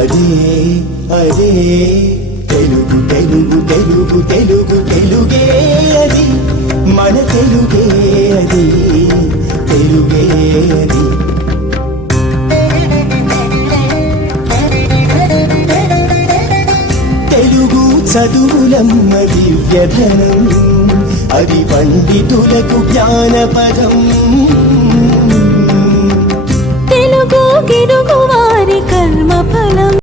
అదే అదే తెలుగు తెలుగు తెలుగు తెలుగు తెలుగే అది మన తెలుగే అది తెలుగే అది తెలుగు చదువులమ్మ దివ్యధనం అది పండితులకు జ్ఞానపదం